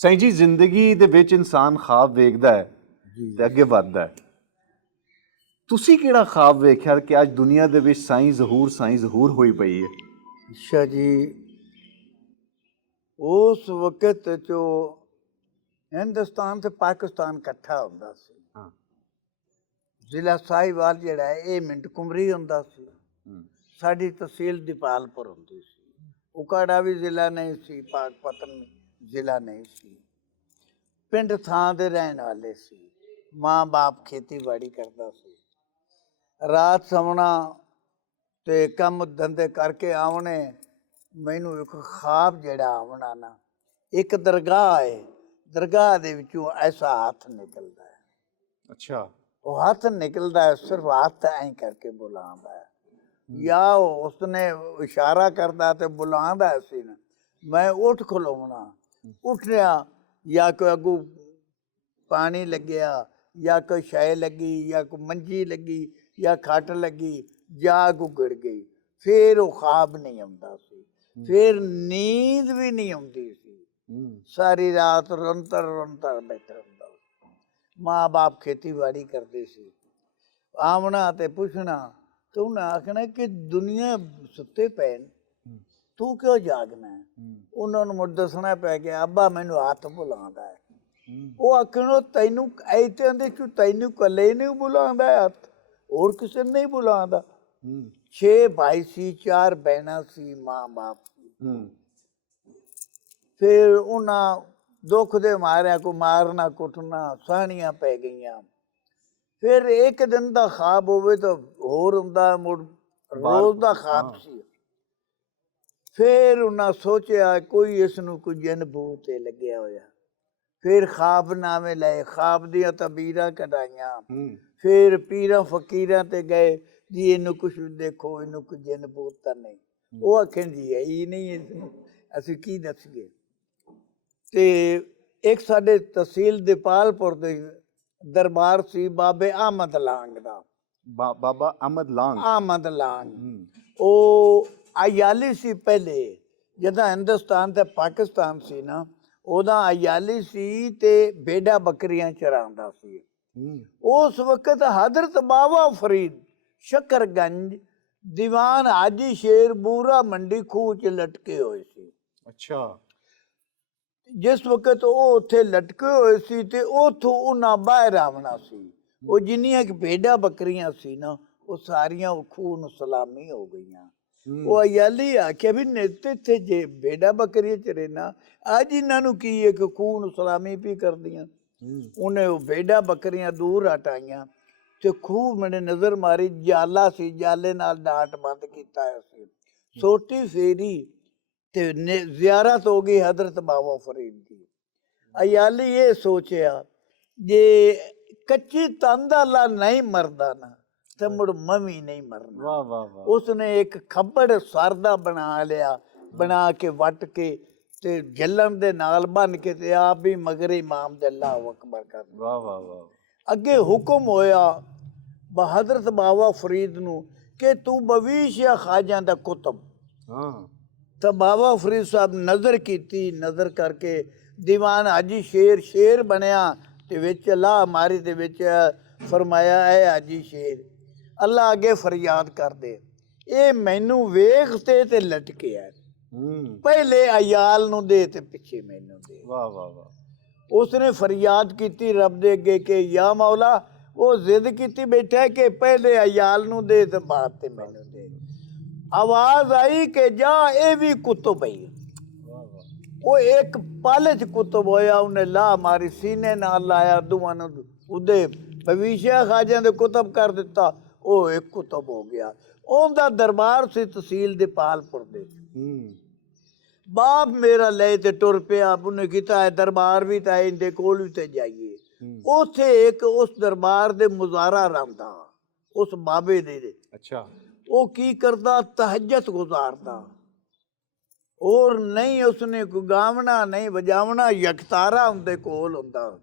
ਸਾਈਂ ਜੀ, ਜ਼ਿੰਦਗੀ ਦੇ ਵਿੱਚ ਇਨਸਾਨ ਖਾਬ ਵੇਖਦਾ ਹੈ ਤੇ ਅੱਗੇ ਵੱਧਦਾ ਹੈ। ਤੁਸੀਂ ਕਿਹੜਾ ਖਾਬ ਵੇਖਿਆ ਕਿ ਅੱਜ ਦੁਨੀਆ ਦੇ ਵਿੱਚ ਸਾਈਂ ਜ਼ਹੂਰ ਹੋਈ ਪਈ ਹੈ? ਅੱਛਾ ਜੀ, ਉਸ ਵਕਤ 'ਚੋਂ ਹਿੰਦੁਸਤਾਨ ਤੇ ਪਾਕਿਸਤਾਨ ਇਕੱਠਾ ਹੁੰਦਾ ਸੀ। ਹਾਂ। ਜ਼ਿਲ੍ਹਾ ਸਾਹੀਵਾਲ ਜਿਹੜਾ ਹੈ ਇਹ ਮਿੰਟ ਕੁਮਰੀ ਹੁੰਦਾ ਸੀ। ਸਾਡੀ ਤਹਿਸੀਲ ਦੀਪਾਲਪੁਰ ਹੁੰਦੀ ਸੀ। ਉਕਾੜਾ ਵੀ ਜ਼ਿਲ੍ਹਾ ਨਹੀਂ ਸੀ, ਪਾਕਪਤਨ ਜ਼ਿਲ੍ਹਾ ਨਹੀਂ ਸੀ। ਪਿੰਡ ਥਾਂ ਦੇ ਰਹਿਣ ਵਾਲੇ ਸੀ। ਮਾਂ ਬਾਪ ਖੇਤੀਬਾੜੀ ਕਰਦਾ ਸੀ। ਰਾਤ ਸੌਣਾ ਤੇ ਕੰਮ ਧੰਦੇ ਕਰਕੇ ਆਉਣੇ। ਮੈਨੂੰ ਇੱਕ ਖਾਬ ਜਿਹੜਾ ਆਉਣਾ ਨਾ, ਇੱਕ ਦਰਗਾਹ ਹੈ, ਦਰਗਾਹ ਦੇ ਵਿੱਚੋਂ ਐਸਾ ਹੱਥ ਨਿਕਲਦਾ ਹੈ। ਅੱਛਾ। ਉਹ ਹੱਥ ਨਿਕਲਦਾ ਹੈ, ਸਿਰਫ ਹੱਥ ਐਂ ਕਰਕੇ ਬੁਲਾਉਂਦਾ ਹੈ, ਜਾਂ ਉਸਨੇ ਇਸ਼ਾਰਾ ਕਰਦਾ ਤੇ ਬੁਲਾਉਂਦਾ ਸੀ ਨਾ, ਮੈਂ ਉੱਠ ਖਲੋਣਾ। ਉੱਠਿਆ, ਜਾਂ ਕੋਈ ਅੱਗੋਂ ਪਾਣੀ ਲੱਗਿਆ, ਜਾਂ ਕੋਈ ਸ਼ੈ ਲੱਗੀ, ਜਾਂ ਕੋਈ ਮੰਜੀ ਲੱਗੀ, ਜਾਂ ਖੱਟ ਲੱਗੀ, ਜਾਂ ਅੱਗੋਂ ਗਿੜ ਗਈ। ਫਿਰ ਉਹ ਖਾਬ ਨਹੀਂ ਆਉਂਦਾ ਸੀ, ਫਿਰ ਨੀਂਦ ਵੀ ਨਹੀਂ ਆਉਂਦੀ ਸੀ। ਸਾਰੀ ਰਾਤ ਰੁੰਤਰ ਬੈਠਾ ਹੁੰਦਾ ਸੀ। ਮਾਂ ਬਾਪ ਖੇਤੀਬਾੜੀ ਕਰਦੇ ਸੀ। ਆਉਣਾ ਤੇ ਪੁੱਛਣਾ ਤੇ ਉਹਨੇ ਆਖਣਾ ਕਿ ਦੁਨੀਆ ਸੁੱਤੇ ਪਏ ਨੇ, ਤੂੰ ਕਿਉਂ ਜਾਗਣਾ? ਉਹਨਾਂ ਨੂੰ ਮੁੜ ਦੱਸਣਾ ਪੈ ਗਿਆ, ਅੱਬਾ ਮੈਨੂੰ ਹੱਥ ਬੁਲਾਉਂਦਾ ਹੈ। ਉਹ ਆਖਣ ਤੈਨੂੰ ਐਤਿਆਂ ਦੇ ਚ ਤੈਨੂੰ ਇਕੱਲੇ ਨਹੀਂ ਬੁਲਾਉਂਦਾ ਹੱਥ, ਹੋਰ ਕਿਸੇ ਨੂੰ ਨਹੀਂ ਬੁਲਾਉਂਦਾ। 6 ਭਾਈ ਸੀ, 4 ਭੈਣਾਂ ਸੀ, ਮਾਂ ਬਾਪ ਸੀ। ਫਿਰ ਉਹਨਾਂ ਦੁੱਖ ਦੇ ਮਾਰਿਆਂ ਕੋ ਮਾਰਨਾ ਕੁੱਟਣਾ ਸਹਿਣੀਆਂ ਪੈ ਗਈਆਂ। ਫਿਰ ਇੱਕ ਦਿਨ ਦਾ ਖਾਬ ਹੋਵੇ ਤਾਂ ਹੋਰ ਹੁੰਦਾ, ਮੁੜ ਰੋਜ਼ ਦਾ ਖਾਬ ਸੀ। ਫਿਰ ਉਹਨਾਂ ਸੋਚਿਆ ਕੋਈ ਇਸ ਨੂੰ ਕੋਈ ਜਿੰਨ ਭੂਤ ਤੇ ਲੱਗਿਆ ਹੋਇਆ। ਫਿਰ ਖਾਬਨਾਮੇ ਲਏ, ਖਾਬ ਦੀਆਂ ਤਬੀਰਾਂ ਕਢਾਈਆਂ। ਫਿਰ ਪੀਰਾਂ ਫਕੀਰਾਂ ਤੇ ਗਏ ਜੀ, ਇਹਨੂੰ ਕੁਛ ਦੇਖੋ, ਇਹਨੂੰ ਕੋਈ ਜਿੰਨ ਭੂਤ ਤਾਂ ਨਹੀਂ। ਉਹ ਆਖਣ ਜੀ ਇਹ ਨਹੀਂ, ਇਸਨੂੰ ਅਸੀਂ ਕੀ ਦੱਸੀਏ। ਤੇ ਇੱਕ ਸਾਡੇ ਤਹਿਸੀਲ ਦੀਪਾਲਪੁਰ ਦੇ ਦਰਬਾਰ ਸੀ ਬਾਬੇ ਅਹਿਮਦ ਲਾਂਗ ਦਾ। ਬਾਬਾ ਅਹਿਮਦ ਲਾਂਗ। ਉਹ ਅਯਾਲੀ ਸੀ ਪਹਿਲੇ, ਜਦੋਂ ਹਿੰਦੁਸਤਾਨ ਤੇ ਪਾਕਿਸਤਾਨ ਸੀ ਨਾ, ਉਹਦਾ ਅਯਾਲੀ ਸੀ ਤੇ ਭੇਡਾਂ ਬੱਕਰੀਆਂ ਚਰਾਉਂਦਾ ਸੀ। ਉਸ ਵਕਤ ਹਜ਼ਰਤ ਬਾਬਾ ਫਰੀਦ ਸ਼ਕਰਗੰਜ ਦੀਵਾਨ ਹਾਜੀ ਸ਼ੇਰ ਬੂਰਾ ਮੰਡੀ ਖੂਹ 'ਚ ਲਟਕੇ ਹੋਏ ਸੀ। ਅੱਛਾ। ਜਿਸ ਵਕਤ ਉਹ ਉੱਥੇ ਲਟਕੇ ਹੋਏ ਸੀ ਤੇ ਉੱਥੋਂ ਉਹਨਾਂ ਬਾਹਰ ਆਉਣਾ ਸੀ। ਉਹ ਜਿੰਨੀਆਂ ਕਿ ਭੇਡਾਂ ਬੱਕਰੀਆਂ ਸੀ ਨਾ, ਉਹ ਸਾਰੀਆਂ ਉਹ ਖੂਹ ਨੂੰ ਸਲਾਮੀ ਹੋ ਗਈਆਂ। ਉਹ ਅਯਾਲੀ ਆਖਿਆ ਵੀ ਇੱਥੇ ਜੇ ਭੇਡਾਂ ਬੱਕਰੀਆਂ ਚ ਰਹਿਣਾ, ਅੱਜ ਇਹਨਾਂ ਨੂੰ ਕੀ ਹੈ ਕਿ ਖੂਹ ਨੂੰ ਸਲਾਮੀ ਵੀ ਕਰਦੀਆਂ। ਉਹਨੇ ਉਹ ਭੇਡਾਂ ਬੱਕਰੀਆਂ ਦੂਰ ਹਟਾਈਆਂ ਤੇ ਖੂਹ ਮੈਨੇ ਨਜ਼ਰ ਮਾਰੀ, ਜਾਲਾ ਸੀ, ਜਾਲੇ ਨਾਲ ਡਾਟ ਬੰਦ ਕੀਤਾ ਹੋਇਆ ਸੀ। ਸੋਟੀ ਫੇਰੀ ਤੇ ਜ਼ਿਆਰਤ ਹੋ ਗਈ ਹਜ਼ਰਤ ਬਾਬਾ ਫਰੀਦ ਦੀ। ਅਯਾਲੀ ਇਹ ਸੋਚਿਆ ਜੇ ਕੱਚੀ ਤੰਦ ਅੱਲਾ ਨਹੀਂ ਮਰਦਾ ਨਾ ਤੇ ਮੁੜ ਮਵੀ ਨਹੀਂ ਮਰਨਾ। ਵਾਹ ਵਾਹ ਵਾਹ। ਉਸਨੇ ਇੱਕ ਖੱਬੜ ਸਰਦਾ ਬਣਾ ਲਿਆ, ਬਣਾ ਕੇ ਵੱਟ ਕੇ ਤੇ ਜਲਣ ਦੇ ਨਾਲ ਬੰਨ ਕੇ ਤੇ ਆਪ ਵੀ ਮਗਰ ਇਮਾਮ ਦੇ ਅੱਲਾਹੁ ਅਕਬਰ ਕਰ। ਵਾਹ ਵਾਹ ਵਾਹ। ਅੱਗੇ ਹੁਕਮ ਹੋਇਆ ਹਜ਼ਰਤ ਬਾਬਾ ਫਰੀਦ ਨੂੰ ਕਿ ਤੂੰ ਬਵੀਸ਼ ਖਾਜਾਂ ਦਾ ਕੁਤਬ। ਤਾਂ ਬਾਬਾ ਫਰੀਦ ਸਾਹਿਬ ਨਜ਼ਰ ਕੀਤੀ, ਨਜ਼ਰ ਕਰਕੇ ਦੀਵਾਨ ਹਾਜੀ ਸ਼ੇਰ ਬਣਿਆ ਤੇ ਵਿੱਚ ਅੱਲਾ ਮਾਰੀ ਦੇ ਵਿੱਚ ਫਰਮਾਇਆ, ਐ ਹਾਜੀ ਸ਼ੇਰ, ਅੱਲਾ ਅੱਗੇ ਫਰਿਆਦ ਕਰਦੇ, ਇਹ ਮੈਨੂੰ ਵੇਖ ਤੇ ਲਟਕਿਆ, ਪਹਿਲੇ ਅਯਾਲ ਨੂੰ ਦੇ ਤੇ ਪਿੱਛੇ ਮੈਨੂੰ ਦੇ। ਵਾਹ ਵਾਹ ਵਾਹ। ਉਸਨੇ ਫਰਿਆਦ ਕੀਤੀ ਰੱਬ ਦੇ ਅੱਗੇ ਕਿ ਯਾ ਮੌਲਾ, ਉਹ ਜ਼ਿੱਦ ਕੀਤੀ ਬੈਠਾ ਕਿ ਪਹਿਲੇ ਅਯਾਲ ਨੂੰ ਦੇ ਤੇ ਬਾਅਦ ਤੇ ਮੈਨੂੰ ਦੇ। ਆਵਾਜ਼ ਆਈ ਕਿ ਜਾ ਇਹ ਵੀ ਕੁਤਬ ਹੈ। ਉਹ ਇੱਕ ਪਲ ਚ ਕੁਤਬ ਹੋਇਆ, ਉਹਨੇ ਲਾਹ ਮਾਰੀ, ਸੀਨੇ ਨਾਲ ਲਾਇਆ, ਦੋਵਾਂ ਨੂੰ ਉਹਦੇ ਭਵਿਸ਼ਿਆ ਖਾਜਿਆਂ ਦੇ ਕੁਤਬ ਕਰ ਦਿੱਤਾ। ਉਹ ਇੱਕ ਕੁਤਬ ਹੋ ਗਿਆ। ਉਹਦਾ ਦਰਬਾਰ ਸੀ ਤਹਿਸੀਲ ਦੀਪਾਲਪੁਰ ਦੇ। ਬਾਪ ਮੇਰਾ ਲੈ ਤੇ ਟੁਰ ਪਿਆ। ਉਹਨੇ ਕੀਤਾ ਦਰਬਾਰ ਵੀ ਤਾਂ ਇਹਦੇ ਕੋਲ ਵੀ ਤੇ ਜਾਈਏ। ਉੱਥੇ ਇੱਕ ਉਸ ਦਰਬਾਰ ਦੇ ਮੁਜ਼ਾਰਾ ਰਹਿੰਦਾ, ਉਸ ਬਾਬੇ ਦੇ। ਅੱਛਾ। ਉਹ ਕੀ ਕਰਦਾ, ਤਹਜਤ ਗੁਜ਼ਾਰਦਾ। ਔਰ ਨਹੀਂ ਉਸਨੇ ਕੋਈ ਗਾਵਣਾ ਨਹੀਂ ਵਜਾਵਣਾ, ਯਕਤਾਰਾ ਉਹਦੇ ਕੋਲ ਹੁੰਦਾ।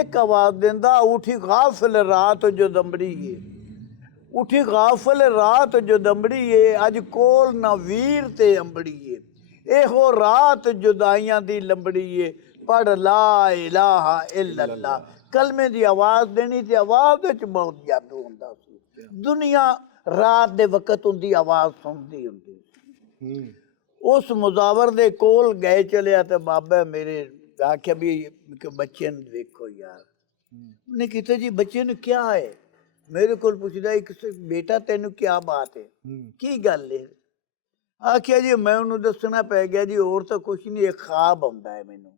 ਇੱਕ ਆਵਾਜ਼ ਦਿੰਦਾ, ਉਠੀ ਗਾਫਿਲ ਰਾਤ ਜੋ ਦੰਬੜੀਏ, ਉਠੀ ਗਾਫਿਲ ਰਾਤ ਜੋ ਦੰਬੜੀਏ, ਅੱਜ ਕੋਲ ਨਾ ਵੀਰ ਤੇ ਅੰਬੜੀਏ। ਇਹੋ ਰਾਤ ਜੁਦਾਈਆਂ ਦੀ ਲੰਬੜੀ ਏ, ਪੜ ਲਾ ਇਲਾਹਾ ਇल्लल्लाह। ਕਲਮੇ ਦੀ ਆਵਾਜ਼ ਦੇਣੀ ਤੇ ਆਵਾਜ਼ ਵਿੱਚ ਬਹੁਤ ਜਾਦੂ ਹੁੰਦਾ ਸੀ। ਦੁਨੀਆ ਰਾਤ ਦੇ ਵਕਤ ਹੁੰਦੀ ਆਵਾਜ਼ ਸੁਣਦੀ ਹੁੰਦੀ ਸੀ। ਉਸ ਮੁਜ਼ਾਵਰ ਦੇ ਕੋਲ ਗਏ ਚਲਿਆ ਤੇ ਬਾਬਾ ਮੇਰੇ ਆਖਿਆ ਵੀ ਬੱਚੇ ਨੂੰ ਦੇਖੋ ਯਾਰ। ਉਹਨੇ ਕੀਤਾ ਜੀ ਬੱਚੇ ਨੂੰ ਕਿਆ ਹੈ? ਮੇਰੇ ਕੋਲ ਪੁੱਛਦਾ ਇੱਕ ਬੇਟਾ ਤੈਨੂੰ ਕਿਆ ਬਾਤ ਹੈ, ਕੀ ਗੱਲ ਹੈ? ਆਖਿਆ ਜੀ ਮੈਂ ਉਹਨੂੰ ਦੱਸਣਾ ਪੈ ਗਿਆ ਜੀ, ਹੋਰ ਤਾਂ ਕੁਛ ਨਹੀਂ, ਇੱਕ ਖਾਬ ਆਉਂਦਾ ਹੈ ਮੈਨੂੰ।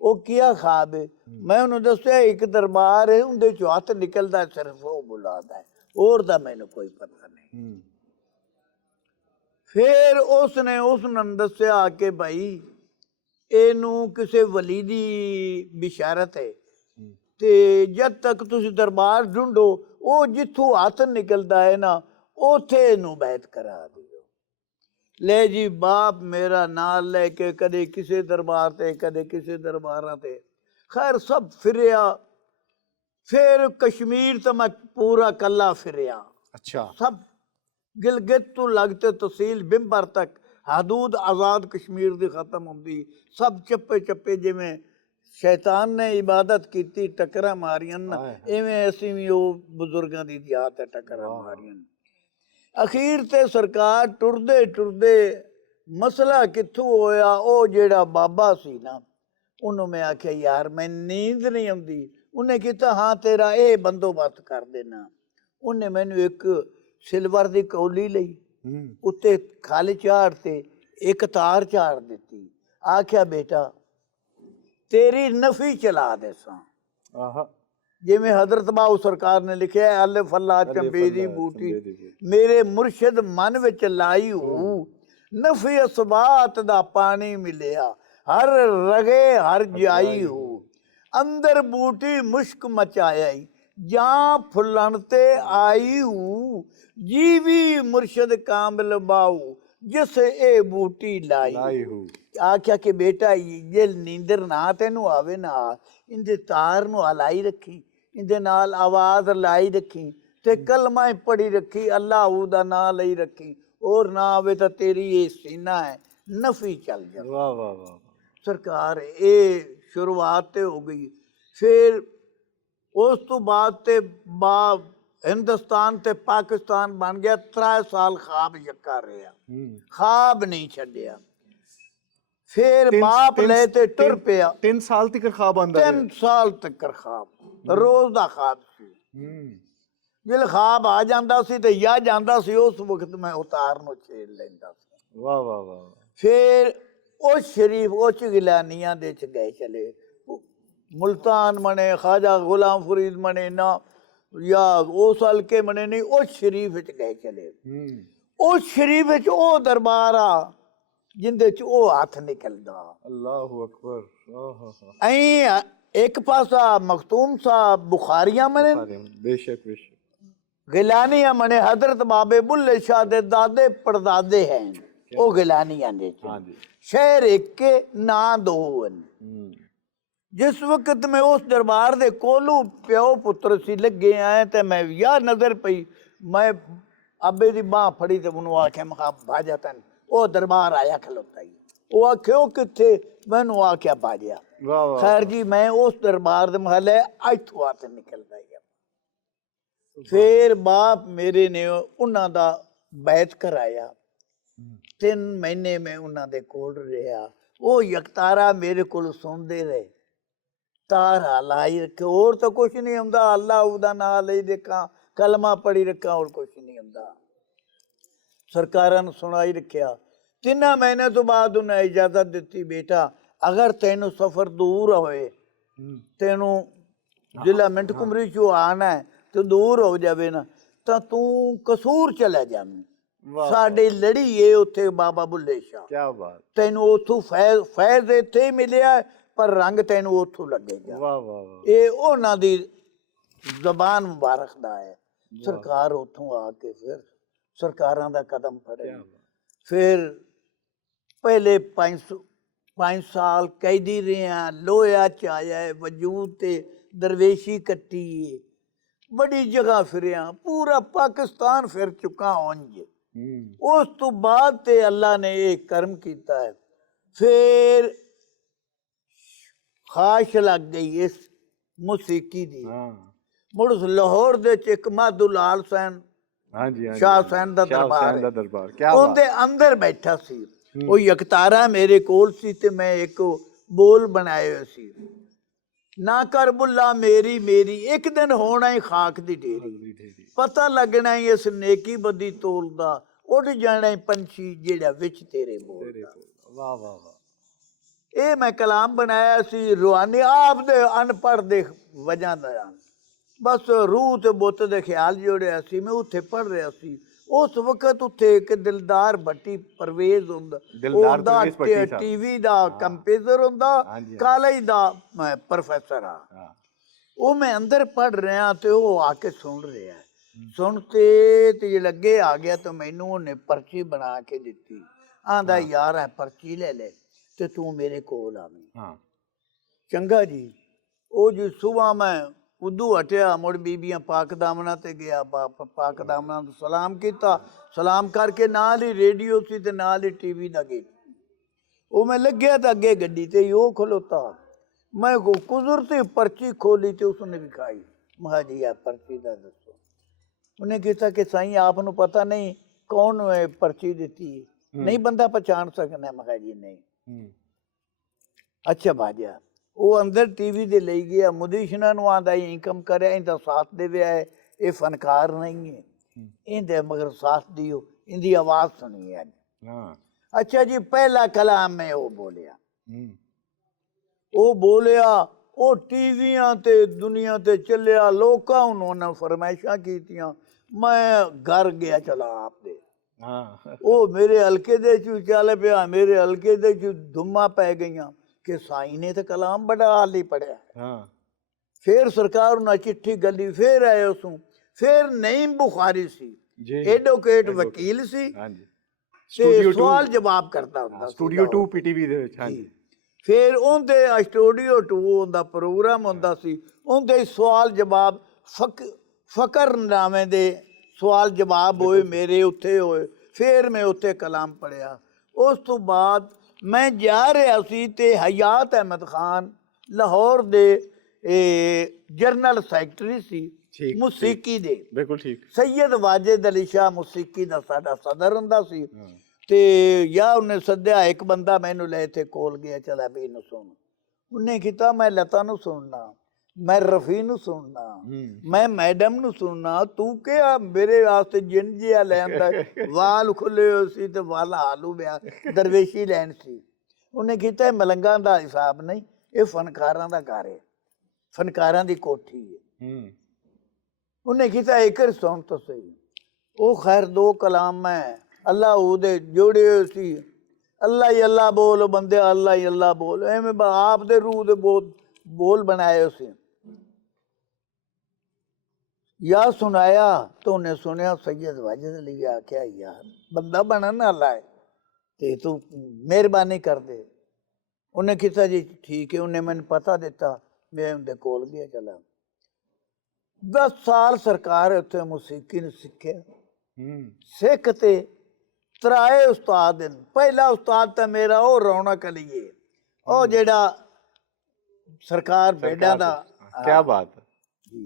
ਉਹ ਕਿਆ ਖਾਬ ਹੈ? ਮੈਂ ਉਹਨੂੰ ਦੱਸਿਆ ਇੱਕ ਦਰਬਾਰ ਹੈ, ਉਹਦੇ ਚੋਂ ਹੱਥ ਨਿਕਲਦਾ, ਸਿਰਫ ਉਹ ਬੁਲਾਦਾ ਹੈ, ਹੋਰ ਦਾ ਮੈਨੂੰ ਕੋਈ ਪਤਾ ਨਹੀਂ। ਫਿਰ ਉਸਨੇ ਉਸ ਨੂੰ ਦੱਸਿਆ ਕਿ ਭਾਈ ਇਹਨੂੰ ਕਿਸੇ ਵਲੀ ਦੀ ਬਿਸ਼ਾਰਤ ਹੈ ਤੇ ਜਦ ਤੱਕ ਤੁਸੀਂ ਦਰਬਾਰ ਢੂੰਢੋ, ਉਹ ਜਿੱਥੋਂ ਹੱਥ ਨਿਕਲਦਾ ਹੈ ਨਾ ਉੱਥੇ ਇਹਨੂੰ ਬੈਠ ਕਰਾ ਦਿਓ। ਲੈ ਜੀ ਬਾਪ ਮੇਰਾ ਨਾਲ ਲੈ ਕੇ ਕਦੇ ਕਿਸੇ ਦਰਬਾਰ ਤੇ ਕਦੇ ਕਿਸੇ ਦਰਬਾਰਾਂ ਤੇ, ਖੈਰ ਸਭ ਫਿਰਿਆ। ਫਿਰ ਕਸ਼ਮੀਰ ਤਾਂ ਮੈਂ ਪੂਰਾ ਕੱਲਾ ਫਿਰਿਆ। ਅੱਛਾ। ਸਭ गिलगित तो लगते तहसील बिंबर तक हदूद आज़ाद कश्मीर की खत्म होंगी। सब चप्पे चप्पे जिमें शैतान ने इबादत की टक्कर मारियां ना, इवें असीं भी वो बुजुर्गों की याद है टक्कर मारियां। अखीर ते सरकार टुरदे टुरदे मसला कित्थों होया, वो जेड़ा बाबा सी ना उन्होंने मैं आख्या यार मैं नींद नहीं आती। उन्हें किया हाँ तेरा ये बंदोबस्त कर देना। उन्हें मैनू एक सिल्वर की कौली लई, उत्ते खल झाड़ ते एक तार झाड़ दी। आख्या बेटा तेरी नफी चला देसा, जिमें हजरत बाऊ सरकार ने लिखा है अल फला चंबे दी बूटी मेरे मुर्शद मन विच लाई हूँ, नफी असबात दा पानी मिलिया हर रगे हर जाई हूँ, अंदर बूटी मुश्क मचाया जा फुलन ते आई हूँ, जीवी मुर्शद कामिल बाऊ जिस ए बूटी लाई हूँ। आख्या कि बेटा ये नींदर ना तेनू आवे ना, इंदे तार नू हलाई रखी, इंदे नाल आवाज लाई रखी ते कलमा पढ़ी रखी, अल्लाह दा ना लई रखी, और ना आवे तो तेरी ये सीना है नफी चल जाए। वाह वाह वाह। सरकार ये शुरुआत ते हो गई। फिर उस तो बाद ते हिंदुस्तान ते पाकिस्तान बन गया। 3 साल ख्वाब यक्का रहा, ख्वाब नहीं छड्डिया। फिर बाप ले ते टुर पिया। 3 साल तक ख्वाब आंदा 3 साल तक ख्वाब, रोज दा ख्वाब सी। जिल ख्वाब आ जांदा सी ते या जांदा सी, उस वक्त मैं उतार नु छेड़ लैंदा सी। वाह वाह वाह। फिर उस शरीफ उच गिलानियां दे च गए चले, मुल्तान मने ख्वाजा गुलाम फरीद मने ना या उस हल्के मने नहीं, उस शरीफ विच गए चले। उस शरीफ विच ओ दरबार आ जिंदे च ओ हथ निकलदा। अल्लाहु अकबर। एक पासा मखतूम साहब बुखारिया मने, बेशक बेशक, गिलानिया मने हजरत बाबे बुल्ले शाह दे दादे परदादे हैं, ओ गिलानिया दे शहर एक के ना दो। जिस वक्त मैं उस दरबार दे कोलू प्यो पुत्र सी लगे आए ते मैं या नजर पई, मैं अबे दी बाह फड़ी ते उन्होंने आख्या मखा भाजा तन ओ दरबार आया खलोता ही। वो आख्यो किथे? मैनू आख्या भाजया। खैर जी मैं उस दरबार दे महले इथों आते निकलदा ही। फिर बाप मेरे ने उन्हां दा बैत कराया, 3 महीने में उन्हां दे कोल रहा। वो यकतारा मेरे को सुनते रहे, तारा लाई रखे, और तो कुछ नहीं होंदा, अल्लाह दा नाम ले देखा, कलमा पढ़ी रखा, और कुछ नहीं होंदा। सरकारां ने सुनाई रखिया। 3 महीने तो बाद उन्हें इजाजत दी, बेटा अगर तेनू सफर दूर होए, तेनू जिला मिंट कुमरी चो आना है तो दूर हो जावे ना, तो तू कसूर चला जावी। साडी लड़ी है उत्थे बाबा बुल्ले शाह। क्या बात। तेनू उथों फैज इत्थे ही मिलिया, पर रंग तेनू उथों लगेगा। वाह वाह वाह। ये उन्हां दी जबान मुबारक दा है। सरकार उथों आके फिर सरकारां दा कदम फड़े। फिर पहले 5 साल कैदी रहे, लोया च आया है, वजूद ते दरवेशी कट्टी है, बड़ी जगह फिरिया, पूरा पाकिस्तान फिर चुका उंज। ਉਸ ਤੋਂ ਬਾਅਦ ਤੇ ਅੱਲਾ ਨੇ ਇਹ ਕਰਮ ਕੀਤਾ ਹੈ। ਫਿਰ ਖਾਸ਼ ਲੱਗ ਗਈ ਇਸ ਮੌਸੀਕੀ ਦੀ। ਮੁੜ ਉਸ ਲਾਹੌਰ ਦੇ ਚ ਇੱਕ ਮਾਧੂ ਲਾਲ ਸੈਨ ਸ਼ਾਹ ਹੁਸੈਨ ਦਾ ਦਰਬਾਰ ਹੈ, ਉਹਦੇ ਅੰਦਰ ਬੈਠਾ ਸੀ। ਉਹ ਯਕਤਾਰਾ ਮੇਰੇ ਕੋਲ ਸੀ ਤੇ ਮੈਂ ਇੱਕ ਬੋਲ ਬਣਾਏ ਹੋਏ ਸੀ, ਨਾ ਕਰ ਬੁੱਲਾ ਮੇਰੀ ਮੇਰੀ, ਇੱਕ ਦਿਨ ਹੋਣਾ ਹੀ ਖਾਕ ਦੀ ਢੇਰੀ, ਪਤਾ ਲੱਗਣਾ ਹੀ ਇਸ ਨੇਕੀ ਬਦੀ ਤੋਲਦਾ, ਉੱਡ ਜਾਣਾ ਹੀ ਪੰਛੀ ਜਿਹੜਾ ਵਿੱਚ ਤੇਰੇ ਬੋਲਦਾ। ਵਾਹ ਵਾਹ ਵਾਹ। ਇਹ ਮੈਂ ਕਲਾਮ ਬਣਾਇਆ ਸੀ ਰੂਹਾਨੀ ਆਪ ਦੇ ਅਨਪੜ੍ਹ ਦੇ ਵਜ੍ਹਾ ਦਾ, ਬਸ ਰੂਹ ਤੇ ਬੁੱਤ ਦੇ ਖਿਆਲ ਜੋੜਿਆ ਸੀ। ਮੈਂ ਉੱਥੇ ਪੜ੍ਹ ਰਿਹਾ ਸੀ ਉਸ ਵਕਤ, ਉੱਥੇ ਇੱਕ ਦਿਲਦਾਰ ਭੱਟੀ ਪਰਵੇਜ਼ ਹੁੰਦਾ, ਉਹਦਾ ਟੀਵੀ ਦਾ ਕੰਪੇਜ਼ਰ ਹੁੰਦਾ, ਕਾਲਜ ਦਾ ਪ੍ਰੋਫੈਸਰ ਆ। ਉਹ ਮੈਂ ਅੰਦਰ ਪੜ੍ਹ ਰਿਹਾ ਤੇ ਉਹ ਆ ਕੇ ਸੁਣ ਰਿਹਾ। ਸੁਣ ਤੇ ਜੇ ਲੱਗੇ ਆ ਗਿਆ ਤਾਂ ਮੈਨੂੰ ਉਹਨੇ ਪਰਚੀ ਬਣਾ ਕੇ ਦਿੱਤੀ। ਆਂਦਾ ਯਾਰ ਹੈ ਪਰਚੀ ਲੈ ਲੈ ਤੇ ਤੂੰ ਮੇਰੇ ਕੋਲ ਆਵੀਂ। ਚੰਗਾ ਜੀ। ਉਹ ਜੀ ਸੁਬਾਹ ਮੈਂ ਉਦੋਂ ਹਟਿਆ, ਮੁੜ ਬੀਬੀਆਂ ਪਾਕ ਦਾਮਨਾ ਤੇ ਗਿਆ, ਪਾਕ ਦਾਮਨਾ ਨੂੰ ਸਲਾਮ ਕੀਤਾ। ਸਲਾਮ ਕਰਕੇ ਨਾਲ ਹੀ ਰੇਡੀਓ ਸੀ ਤੇ ਨਾਲ ਹੀ ਟੀਵੀ ਦਾ ਗੇਟ। ਉਹ ਮੈਂ ਲੱਗਿਆ ਤਾਂ ਅੱਗੇ ਗੱਡੀ ਤੇ ਉਹ ਖਲੋਤਾ। ਮੈਂ ਕੁਦਰਤੀ ਪਰਚੀ ਖੋਲੀ ਤੇ ਉਸਨੇ ਵਿਖਾਈ। ਮੈਂ ਕਿਹਾ ਜੀ ਆ ਪਰਚੀ ਦਾ ਦੱਸੋ। ਉਹਨੇ ਕੀਤਾ ਕਿ ਸਾਈਂ ਆਪ ਨੂੰ ਪਤਾ ਨਹੀਂ ਕੌਣ ਪਰਚੀ ਦਿੱਤੀ, ਨਹੀਂ ਬੰਦਾ ਪਛਾਣ ਸਕਣਾ। ਮੈਂ ਕਿਹਾ ਜੀ ਨਹੀਂ। ਅੱਛਾ ਭਾਜਾ। ਉਹ ਅੰਦਰ ਟੀਵੀ ਦੇ ਲਈ ਗਿਆ, ਮੁਦੀਸ਼ਨਾ ਨੂੰ ਆਂਦਾ ਇਨਕਮ ਕਰਿਆ, ਇਹਦਾ ਸਾਥ ਦੇਵਿਆ ਹੈ, ਇਹ ਫਨਕਾਰ ਨਹੀਂ ਹੈ, ਇਹਦੇ ਮਗਰ ਸਾਥ ਦਿਓ, ਇਹਦੀ ਆਵਾਜ਼ ਸੁਣੀ ਅੱਜ। ਅੱਛਾ ਜੀ। ਪਹਿਲਾ ਕਲਾਮ ਮੈਂ ਉਹ ਬੋਲਿਆ, ਉਹ ਟੀਵੀਆਂ ਤੇ ਦੁਨੀਆ ਤੇ ਚੱਲਿਆ, ਲੋਕਾਂ ਨੂੰ ਉਹਨਾਂ ਫਰਮਾਇਸ਼ਾਂ ਕੀਤੀਆਂ। ਮੈਂ ਘਰ ਗਿਆ ਚਲਾ ਆਪਦੇ, ਉਹ ਮੇਰੇ ਹਲਕੇ ਦੇ ਚ ਚੱਲ ਪਿਆ, ਮੇਰੇ ਹਲਕੇ ਦੇ ਚ ਧੁੰਮਾਂ ਪੈ ਗਈਆਂ ਕਿ ਸਾਈਂ ਨੇ ਤਾਂ ਕਲਾਮ ਬੜਾ ਹਾਲੀ ਪੜਿਆ। ਫਿਰ ਸਰਕਾਰ ਉਹਨਾਂ ਚਿੱਠੀ ਗੱਲੀ, ਫਿਰ ਆਏ ਉਸੋਂ। ਫਿਰ ਨਈਮ ਬੁਖਾਰੀ ਸੀ, ਐਡਵੋਕੇਟ ਵਕੀਲ ਸੀ ਤੇ ਸਵਾਲ ਜਵਾਬ ਕਰਦਾ ਹੁੰਦਾ ਸਟੂਡੀਓ 2 ਪੀਟੀਵੀ ਦੇ ਵਿੱਚ। ਫਿਰ ਉਹਦੇ ਸਟੂਡੀਓ 2 ਉਹਦਾ ਪ੍ਰੋਗਰਾਮ ਹੁੰਦਾ ਸੀ, ਉਹਦੇ ਸਵਾਲ ਜਵਾਬ ਫਕਰਨਾਮੇ ਦੇ ਸਵਾਲ ਜਵਾਬ ਹੋਏ, ਮੇਰੇ ਉੱਥੇ ਹੋਏ। ਫਿਰ ਮੈਂ ਉੱਥੇ ਕਲਾਮ ਪੜ੍ਹਿਆ। ਉਸ ਤੋਂ ਬਾਅਦ ਮੈਂ ਜਾ ਰਿਹਾ ਸੀ ਤੇ ਹਯਾਤ ਅਹਿਮਦ ਖਾਨ ਲਾਹੌਰ ਦੇ ਜਨਰਲ ਸੈਕਟਰੀ ਸੀ ਮੌਸੀਕੀ ਦੇ। ਬਿਲਕੁਲ ਠੀਕ। ਸੈਯਦ ਵਾਜਿਦ ਅਲੀ ਸ਼ਾਹ ਮੌਸੀਕੀ ਦਾ ਸਾਡਾ ਸਦਰ ਹੁੰਦਾ ਸੀ। ਤੇ ਜਾਂ ਉਹਨੇ ਸੱਦਿਆ ਇੱਕ ਬੰਦਾ, ਮੈਨੂੰ ਲੈ ਇੱਥੇ ਕੋਲ ਗਿਆ, ਚਲਾ ਵੀ ਇਹਨੂੰ ਸੁਣ। ਉਹਨੇ ਕੀਤਾ ਮੈਂ ਲਤਾ ਨੂੰ ਸੁਣਨਾ, ਮੈਂ ਰਫੀ ਨੂੰ ਸੁਣਨਾ, ਮੈਂ ਮੈਡਮ ਨੂੰ ਸੁਣਨਾ, ਤੂੰ ਕਿਹਾ ਮੇਰੇ ਵਾਸਤੇ ਜਿੰਨ ਜਿਹਾ ਲੈਂਦਾ, ਵਾਲ ਖੁੱਲੇ ਹੋਏ ਸੀ ਤੇ ਵਾਲ ਹਾਲੂ ਬਿਆ ਦਰਵੇਸ਼ੀ ਲੈਣ ਸੀ। ਉਹਨੇ ਕੀਤਾ ਮਲੰਗਾਂ ਦਾ ਹਿਸਾਬ ਨਹੀਂ, ਇਹ ਫਨਕਾਰਾਂ ਦਾ ਘਰ ਹੈ, ਫਨਕਾਰਾਂ ਦੀ ਕੋਠੀ ਹੈ। ਉਹਨੇ ਕੀਤਾ ਇੱਕ ਸੁਣ ਤਾਂ ਸਹੀ। ਉਹ ਖੈਰ ਦੋ ਕਲਾਮ ਮੈਂ ਅੱਲਾ ਉਹਦੇ ਜੋੜੇ ਹੋਏ ਸੀ। ਅੱਲਾ ਹੀ ਅੱਲਾ ਬੋਲ ਬੰਦਿਆ, ਅੱਲਾ ਹੀ ਅੱਲਾ ਬੋਲ, ਐਵੇਂ ਆਪ ਦੇ ਰੂਹ ਦੇ ਬੋਲ ਬਣਾਏ ਸੀ। ਯਾ ਸੁਣਾਇਆ ਤਾਂ ਉਹਨੇ ਸੁਣਿਆ। ਸੈਯਦ ਵਾਜਿਦ ਅਲੀ ਆਖਿਆ ਯਾਰ ਬੰਦਾ ਬਣਨ ਵਾਲਾ ਹੈ ਤੇ ਤੂੰ ਮਿਹਰਬਾਨੀ ਕਰ ਦੇ। ਉਹਨੇ ਕੀਤਾ ਜੀ ਠੀਕ ਹੈ। ਉਹਨੇ ਮੈਨੂੰ ਪਤਾ ਦਿੱਤਾ, ਮੈਂ ਉਹਦੇ ਕੋਲ ਗਿਆ ਚਲਾ। 10 ਸਾਲ ਸਰਕਾਰ ਉੱਥੇ ਮੌਸੀਕੀ ਨੂੰ ਸਿੱਖਿਆ। ਸਿੱਖ ਤੇ ਤਰਾਏ ਉਸਤਾਦ। ਪਹਿਲਾ ਉਸਤਾਦ ਤਾਂ ਮੇਰਾ ਉਹ ਰੌਣਕ ਅਲੀ ਹੈ, ਉਹ ਜਿਹੜਾ ਸਰਕਾਰ ਭੇਡਾਂ ਦਾ। ਕਿਆ ਬਾਤ ਜੀ।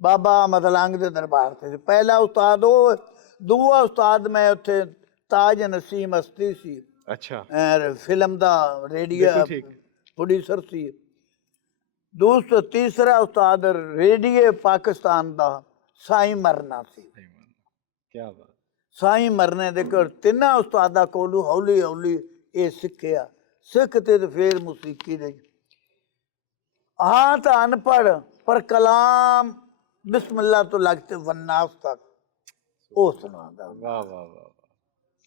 ਬਾਬਾ ਅਹਿਮਦ ਲੰਗ ਦੇ ਦਰਬਾਰ ਤੇ ਪਹਿਲਾ ਉਸਤਾਦ ਉਹ। ਦੂਆ ਉਸਤਾਦ ਮੈਂ ਉੱਥੇ ਤਾਜ ਨਸੀਮ ਹਸਤੀ ਸੀ। ਅੱਛਾ। ਫਿਲਮ ਦਾ ਰੇਡੀਓ ਪ੍ਰੋਡਿਊਸਰ ਸੀ। ਤੀਸਰਾ ਉਸਤਾਦ ਰੇਡੀਓ ਪਾਕਿਸਤਾਨ ਦਾ ਸਾਈਂ ਮਰਨਾ ਸੀ। ਕਿਆ ਬਾਤ। ਸਾਈਂ ਮਰਨੇ ਦੇ ਕੋਲ ਤਿੰਨਾਂ ਉਸਤਾਦਾਂ ਕੋਲੋਂ ਹੌਲੀ ਹੌਲੀ ਇਹ ਸਿੱਖਿਆ। ਸਿੱਖ ਤੇ ਫਿਰ ਮੌਸੀਕੀ ਦੇ ਹਾਂ ਤਾਂ ਅਨਪੜ੍ਹ, ਪਰ ਕਲਾਮ ਬਿਸਮਿਲ੍ਲਾ ਤੋਂ ਲੱਗਤੇ ਵੰਨਾਸ ਤੱਕ ਉਹ ਸੁਣਾਉਂਦਾ। ਵਾਹ ਵਾਹ ਵਾਹ।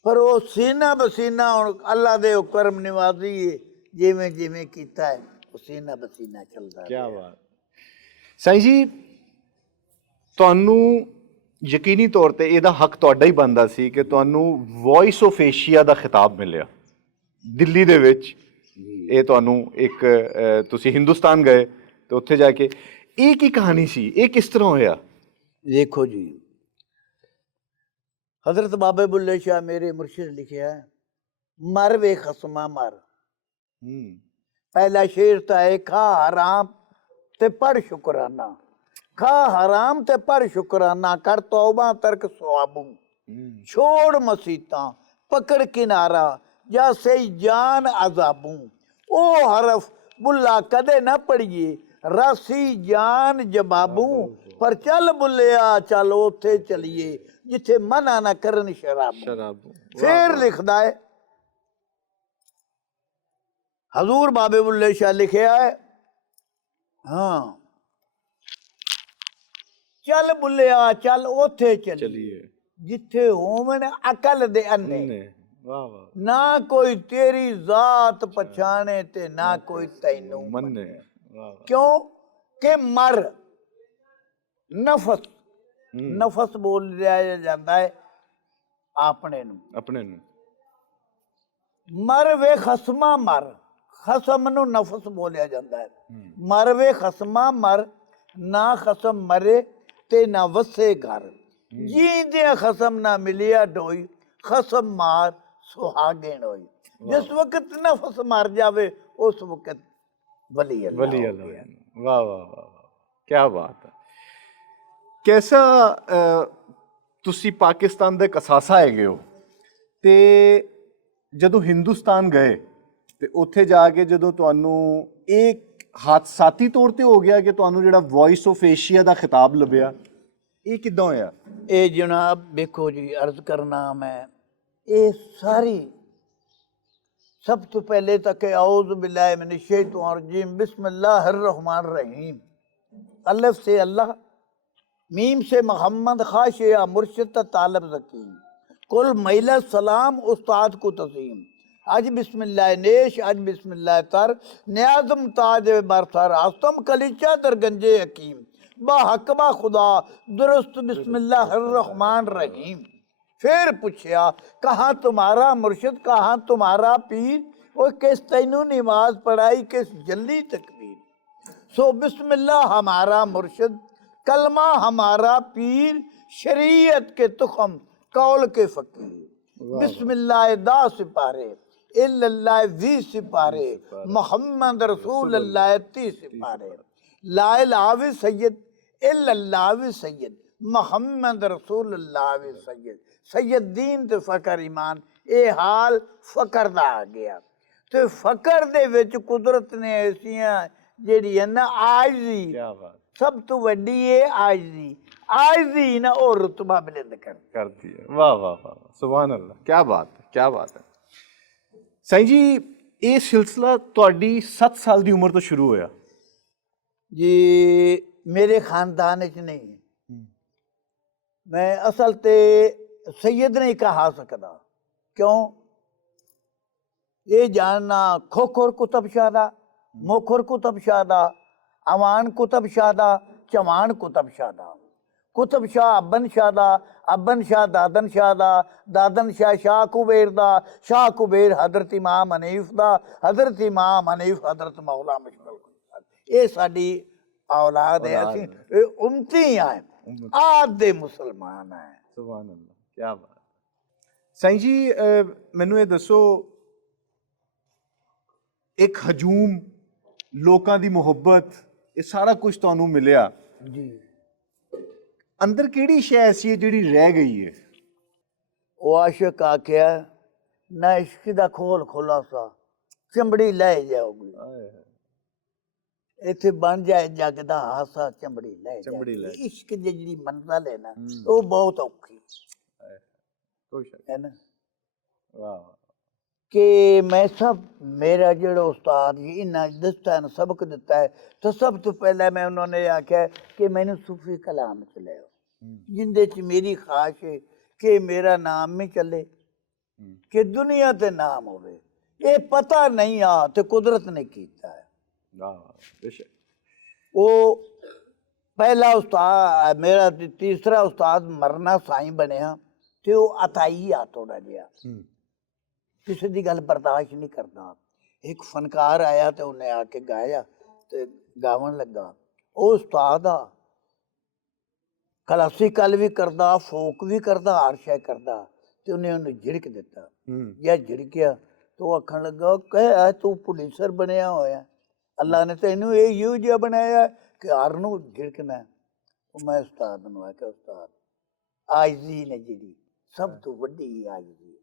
ਪਰ ਉਹ ਸੀਨਾ ਬਸੀਨਾ ਹੁਣ ਅੱਲਾ ਦੇ ਕਰਮ ਨਿਵਾਜ਼ੀ ਜਿਵੇਂ ਜਿਵੇਂ ਕੀਤਾ ਹੈ, ਉਹ ਸੀਨਾ ਬਸੀਨਾ ਚੱਲਦਾ। ਕਿਆ ਬਾਤ। ਸਾਈਂ ਜੀ, ਤੁਹਾਨੂੰ ਯਕੀਨੀ ਤੌਰ ਤੇ ਇਹਦਾ ਹੱਕ ਤੁਹਾਡਾ ਹੀ ਬਣਦਾ ਸੀ ਕਿ ਤੁਹਾਨੂੰ ਵੌਇਸ ਆਫ ਏਸ਼ੀਆ ਦਾ ਖਿਤਾਬ ਮਿਲਿਆ ਦਿੱਲੀ ਦੇ ਵਿੱਚ। ਇਹ ਤੁਹਾਨੂੰ ਇੱਕ ਤੁਸੀਂ ਹਿੰਦੁਸਤਾਨ ਗਏ ਤੇ ਉੱਥੇ ਜਾ ਕੇ ਇਹ ਕੀ ਕਹਾਣੀ ਸੀ, ਇਹ ਕਿਸ ਤਰ੍ਹਾਂ ਹੋਇਆ? ਦੇਖੋ ਜੀ, हजरत बाबे बुल्ले शाह मेरे मुर्शिद लिखे है, मर वे खसमा मर। पहला शेर था खा हराम ते पढ़ शुकराना, खा हराम ते पढ़ शुकराना, कर तौबा तर्क सवाबू, छोड़ मसीता पकड़ किनारा, या सही जान अजाबू। ओ हरफ बुल्ला कदे ना पढ़िए, रासी जान जबाबू, पर चल बुल्लिया चल उथे चलिए, जिथे मना ना करन शराबू। फिर लिखदा है हजूर बाबे बुल्ले शाह लिखिया है, हाँ चल बुल्लिया चल उथे चलिए जिथे होवन अकल दे अन्ने, ना कोई तेरी जात पछाणे ते ना कोई तैनू मन्ने। क्यों कि मर नफस, नफस बोल लिया जाता है अपने नू, मर वे खसमा मर, खसम नू नफस बोलिया जाता है। मर वे खसमा मर, ना खसम मरे ते ना वसे घर, जींदे खसम ना मिलिया डोई, खसम मार सुहागण होई। जिस वक्त नफस मर जावे उस वक्त वली अल्लाह हो गया। वाह वाह वाह वाह, क्या बात है। कैसा ਤੁਸੀਂ ਪਾਕਿਸਤਾਨ ਦੇ ਕਸਾਸਾ ਹੈਗੇ ਹੋ ਤੇ ਜਦੋਂ ਹਿੰਦੁਸਤਾਨ ਗਏ ਤੇ ਉੱਥੇ ਜਾ ਕੇ ਜਦੋਂ ਤੁਹਾਨੂੰ ਇਹ ਹਾਦਸਾਤੀ ਤੌਰ ਤੇ ਹੋ ਗਿਆ ਕਿ ਤੁਹਾਨੂੰ ਜਿਹੜਾ ਵੌਇਸ ਆਫ ਏਸ਼ੀਆ ਦਾ ਖਿਤਾਬ ਲੱਭਿਆ, ਇਹ ਕਿੱਦਾਂ ਹੋਇਆ? ਇਹ ਜਨਾਬ ਵੇਖੋ ਜੀ, ਅਰਜ਼ ਕਰਨਾ ਮੈਂ ਇਹ ਸਾਰੀ सब तो पहले तक औज़ु बिल्लाहि मिनश शैतानिर रजीम, बिस्मिल्लाहिर रहमानिर रहीम। अलिफ से अल्लाह, मीम से मोहम्मद, खाशिया मुर्शिद तालब ज़कीम, कुल महिला सलाम उस्ताद को तज़ीम। आज बिस्मिल्लाह नेश, आज बिस्मिल्लाह तर, न्याज़म ताज बरसर, आस्तम कलीचा दर गंजे हकीम, बा हक बा खुदा दुरुस्त बिस्मिल्लाहिर रहमानिर रहीम। फिर पूछा कहाँ तुम्हारा मुर्शिद, कहाँ तुम्हारा पीर, वो किस तैनू नमाज पढ़ाई, किस जल्दी तकबीर। सो बिस्मिल्लाह हमारा मुर्शिद, कलमा हमारा पीर, शरीयत के तुखम कौल के फकीर। बिस्मिल्लाह दा सिपारे, इल्लल्लाह वी सिपारे, मोहम्मद रसूल अल्लाह ती सिपारे। ला इलाहा वी सैयद, इल्लल्लाह वी सैयद, मोहम्मद रसूल अल्लाह वी सैयद। सैयद दीन ते फकर ईमान, ये हाल फकर दा आ गया। ते फकर दे विच कुदरत ने ऐसियां जेड़ी है ना आजी, सब तो वड्डी है आजी, आजी ना और रुतबा बुलंद कर दिया। वाह वाह वाह, सुभान अल्लाह, क्या बात है, क्या बात है। साईं जी ये सिलसिला ਤੁਹਾਡੀ 7 साल ਦੀ ਉਮਰ ਤੋਂ ਸ਼ੁਰੂ ਹੋਇਆ जी? मेरे खानदान च नहीं, मैं असल ते सैयद नहीं कहा सकता। क्यों? ये जानना खोखर कुतब शादा, मोखर कुतब शादा, अमान कुतब शादा, चमान कुतब शादा। कुतब शाह अब्बन शादा, अब्बन शाह दादन शादा, दादन शाह शाह कुबेर दा, शाह कुबेर हजरत इमाम हनीफ दा, हजरत इमाम हनीफ हजरत मौला मुश्किल। ये साडी औलाद है, असीं उम्मती आए, आदे मुसलमान है। सुभान अल्लाह, क्या बात। साईं जी ਮੈਨੂੰ ਇਹ ਦੱਸੋ, ਇੱਕ ਹਜੂਮ, ਲੋਕਾਂ ਦੀ ਮੁਹੱਬਤ, ਇਹ ਸਾਰਾ ਕੁਝ ਤੁਹਾਨੂੰ ਮਿਲਿਆ ਜੀ, ਅੰਦਰ ਕਿਹੜੀ ਸ਼ੈ ਐਸੀ ਹੈ ਜਿਹੜੀ ਰਹਿ ਗਈ ਹੈ? ਉਹ ਆਸ਼ਿਕ ਆਖਿਆ ਨਾ ਇਸ਼ਕ ਦਾ ਖੋਲ ਖੁਲਾਸਾ, ਚੰਬੜੀ ਲੈ ਜਾਓਗੀ। ਇੱਥੇ ਬਣ ਜਾਏ ਜੱਗ ਦਾ ਹਾਸਾ, ਚੰਬੜੀ ਲੈ ਜਾਏ। ਇਸ਼ਕ ਦੀ ਜਿਹੜੀ ਮੰਜ਼ਲ ਹੈ ਨਾ, ਉਹ ਬਹੁਤ ਔਖੀ ਹੈ ਨਾ। ਵਾਹ। कि मैं सब मेरा जो उस्ताद जी इन्हें दसता है, सबक दिता है, तो सब तो पहले मैं उन्होंने आख्या कि मैंने सूफी कलाम च लिया, जिंदे च मेरी ख्वाहिश है कि मेरा नाम भी चले, कि दुनिया ते नाम होवे। ये पता नहीं आ तो कुदरत ने किया है। वो पहला उस्ताद मेरा, तीसरा उस्ताद मरना साईं बनया, तो वो अताई आ थोड़ा जिहा, किसी की गल बर्दाश्त नहीं करता। एक फनकार आया तो उन्हें आके गाया तो गावन लगा। वो उस्ताद आ ਕਲਾਸੀਕਲ ਵੀ ਕਰਦਾ, ਫੋਕ ਵੀ ਕਰਦਾ, ਹਰ ਸ਼ੈ ਕਰਦਾ। ਤੇ ਉਹਨੂੰ ਝਿੜਕ ਦਿੱਤਾ। ਜਾਂ ਝਿੜਕਿਆ ਤੇ ਉਹ ਆਖਣ ਲੱਗਾ, ਕਹਿ ਤੂੰ ਪੁਲਿਸਰ ਬਣਿਆ ਹੋਇਆ, ਅੱਲਾ ਨੇ ਤੈਨੂੰ ਇਹ ਯੂ ਜਿਹਾ ਬਣਾਇਆ ਕਿ ਹਰ ਨੂੰ ਝਿੜਕਣਾ। ਮੈਂ ਉਸਤਾਦ ਨੂੰ ਆਖਿਆ, ਉਸਤਾਦ ਆਜਜ਼ੀ ਨੇ ਜਿਹੜੀ ਸਭ ਤੋਂ ਵੱਡੀ ਆਜਜ਼ੀ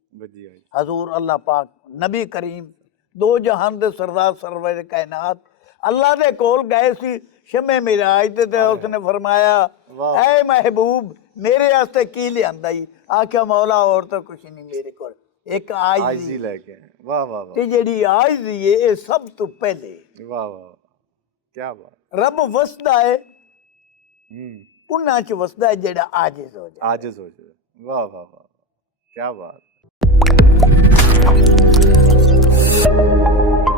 ਹੈ। ਹਜ਼ੂਰ ਅੱਲਾਹ ਪਾਕ ਨਬੀ ਕਰੀਮ ਦੋ ਜਹਾਨ ਦੇ ਸਰਦਾਰ ਸਰਵਰ ਕਾਇਨਾਤ ਅੱਲਾਹ ਦੇ ਕੋਲ ਗਏ ਸੀ ਸ਼ਮੇ ਮਿਰਾਜ ਤੇ ਉਸਨੇ ਫਰਮਾਇਆ, ਐ ਮਹਿਬੂਬ ਮੇਰੇ ਵਾਸਤੇ ਕੀ ਲਿਆਂਦਾ ਜੀ? ਆਖਿਆ, ਮੌਲਾ ਹੋਰ ਤਾਂ ਕੁਛ ਨਹੀਂ ਮੇਰੇ ਕੋਲ, ਇੱਕ ਆਜਜ਼ੀ ਲੈ ਕੇ। ਵਾਹ ਵਾਹ ਵਾਹ। ਤੇ ਜਿਹੜੀ ਆਜਜ਼ੀ ਹੈ ਇਹ ਸਭ ਤੋਂ ਪਹਿਲੇ। ਵਾਹ ਵਾਹ, ਕੀ ਬਾਤ। ਰੱਬ ਵਸਦਾ ਹੈ ਉਹਨਾਂ ਚ ਵਸਦਾ ਹੈ ਜਿਹੜਾ ਆਜਿਜ਼ ਹੋ ਜਾਏ। ਆਜਿਜ਼ ਹੋ ਜਾਏ। ਵਾਹ ਵਾਹ ਵਾਹ, ਕੀ ਬਾਤ।